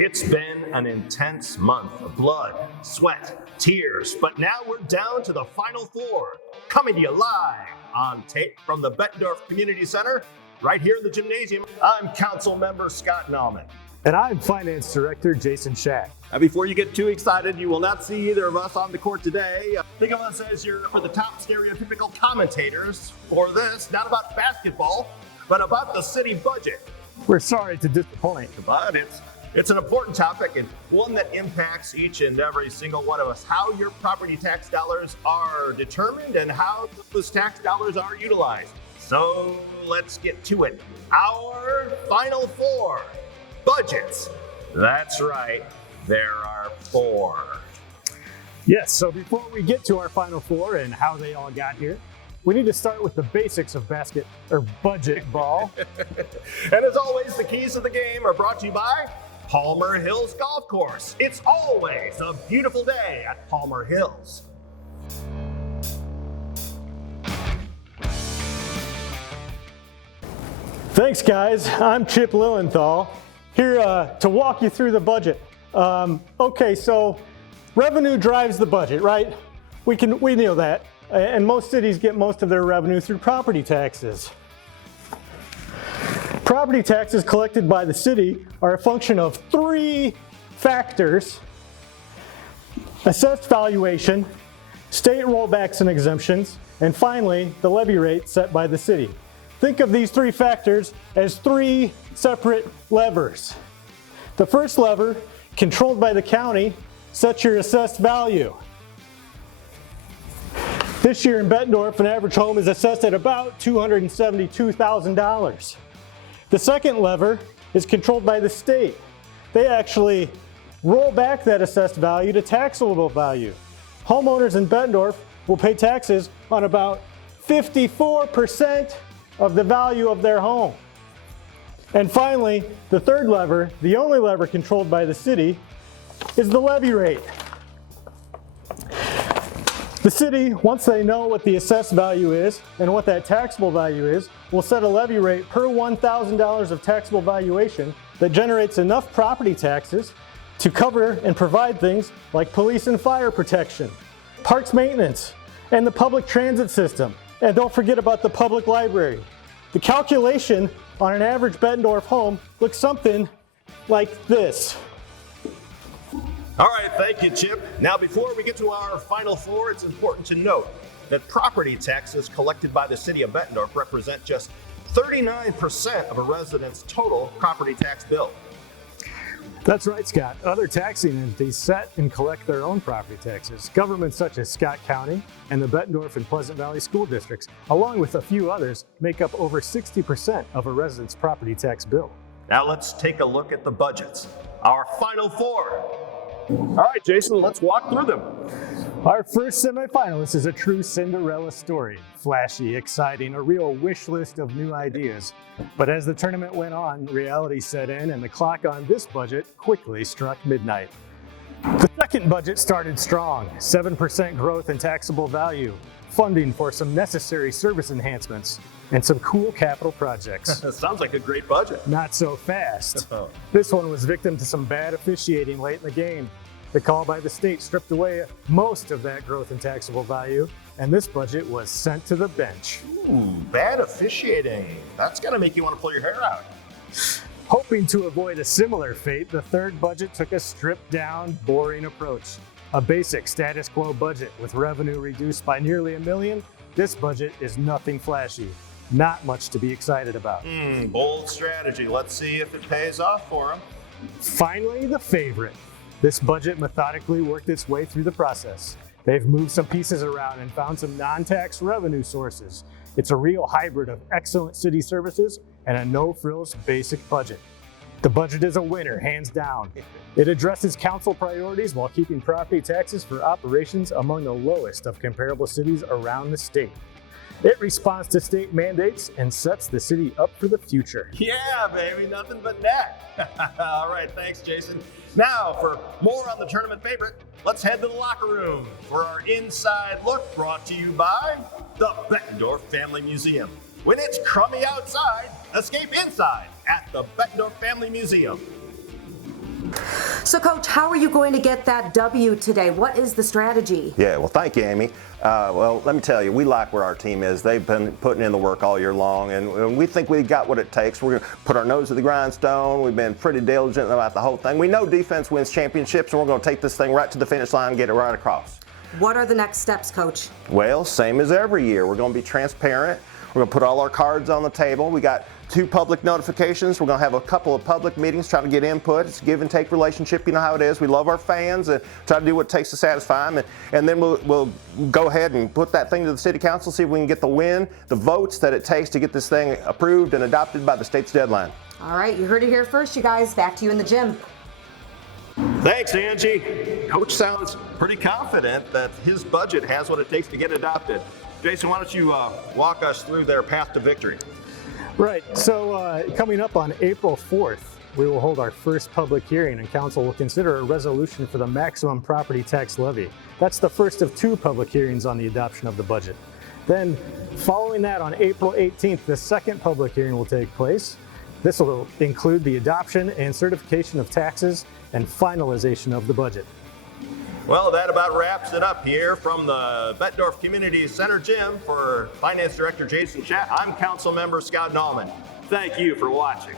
It's been an intense month of blood, sweat, tears, but now we're down to the final four, coming to you live on tape from the Bettendorf Community Center, right here in the gymnasium. I'm Council Member Scott Nauman. And I'm Finance Director Jason Schack. Now, before you get too excited, you will not see either of us on the court today. Think of us as for the top stereotypical commentators for this, not about basketball, but about the city budget. We're sorry to disappoint. But it's an important topic and one that impacts each and every single one of us. How your property tax dollars are determined and how those tax dollars are utilized. So let's get to it. Our final four budgets. That's right, there are four. Yes, so before we get to our final four and how they all got here, we need to start with the basics of budget ball. And as always, the keys of the game are brought to you by Palmer Hills Golf Course. It's always a beautiful day at Palmer Hills. Thanks, guys. I'm Chip Lilienthal, here to walk you through the budget. Okay, so revenue drives the budget, right? We know that. And most cities get most of their revenue through property taxes. Property taxes collected by the city are a function of three factors: assessed valuation, state rollbacks and exemptions, and finally, the levy rate set by the city. Think of these three factors as three separate levers. The first lever, controlled by the county, sets your assessed value. This year in Bettendorf, an average home is assessed at about $272,000. The second lever is controlled by the state. They actually roll back that assessed value to taxable value. Homeowners in Bettendorf will pay taxes on about 54% of the value of their home. And finally, the third lever, the only lever controlled by the city, is the levy rate. The city, once they know what the assessed value is and what that taxable value is, will set a levy rate per $1,000 of taxable valuation that generates enough property taxes to cover and provide things like police and fire protection, parks maintenance, and the public transit system. And don't forget about the public library. The calculation on an average Bettendorf home looks something like this. All right, thank you, Chip. Now, before we get to our final four, it's important to note that property taxes collected by the city of Bettendorf represent just 39% of a resident's total property tax bill. That's right, Scott. Other taxing entities set and collect their own property taxes. Governments such as Scott County and the Bettendorf and Pleasant Valley school districts, along with a few others, make up over 60% of a resident's property tax bill. Now let's take a look at the budgets. Our final four. All right, Jason, let's walk through them. Our first semifinalist is a true Cinderella story. Flashy, exciting, a real wish list of new ideas. But as the tournament went on, reality set in and the clock on this budget quickly struck midnight. The second budget started strong, 7% growth in taxable value, funding for some necessary service enhancements, and some cool capital projects. Sounds like a great budget. Not so fast. This one was victim to some bad officiating late in the game. The call by the state stripped away most of that growth in taxable value, and this budget was sent to the bench. Ooh, bad officiating. That's gonna make you want to pull your hair out. Hoping to avoid a similar fate, the third budget took a stripped-down, boring approach. A basic status quo budget with revenue reduced by nearly $1 million, this budget is nothing flashy. Not much to be excited about. Bold strategy. Let's see if it pays off for them. Finally, the favorite. This budget methodically worked its way through the process. They've moved some pieces around and found some non-tax revenue sources. It's a real hybrid of excellent city services and a no-frills basic budget. The budget is a winner, hands down. It addresses council priorities while keeping property taxes for operations among the lowest of comparable cities around the state. It responds to state mandates and sets the city up for the future. Yeah, baby, nothing but net. All right, thanks, Jason. Now, for more on the tournament favorite, let's head to the locker room for our inside look, brought to you by the Bettendorf Family Museum. When it's crummy outside, escape inside at the Bettendorf Family Museum. So, Coach, how are you going to get that W today? What is the strategy? Yeah, well, thank you, Amy. Well, let me tell you, we like where our team is. They've been putting in the work all year long, and we think we got what it takes. We're going to put our nose to the grindstone. We've been pretty diligent about the whole thing. We know defense wins championships, and we're going to take this thing right to the finish line and get it right across. What are the next steps, Coach? Well, same as every year. We're going to be transparent. We're going to put all our cards on the table. We got 2 public notifications. We're going to have a couple of public meetings, try to get input. It's a give and take relationship. You know how it is. We love our fans and try to do what it takes to satisfy them. And then we'll go ahead and put that thing to the city council, see if we can get the votes that it takes to get this thing approved and adopted by the state's deadline. All right, you heard it here first, you guys. Back to you in the gym. Thanks, Angie. Coach sounds pretty confident that his budget has what it takes to get adopted. Jason, why don't you walk us through their path to victory? Right, so coming up on April 4th, we will hold our first public hearing, and council will consider a resolution for the maximum property tax levy. That's the first of 2 public hearings on the adoption of the budget. Then, following that, on April 18th, the second public hearing will take place. This will include the adoption and certification of taxes and finalization of the budget. Well, that about wraps it up here from the Bettendorf Community Center Gym. For Finance Director Jason Chat, I'm Council Member Scott Nallman. Thank you for watching.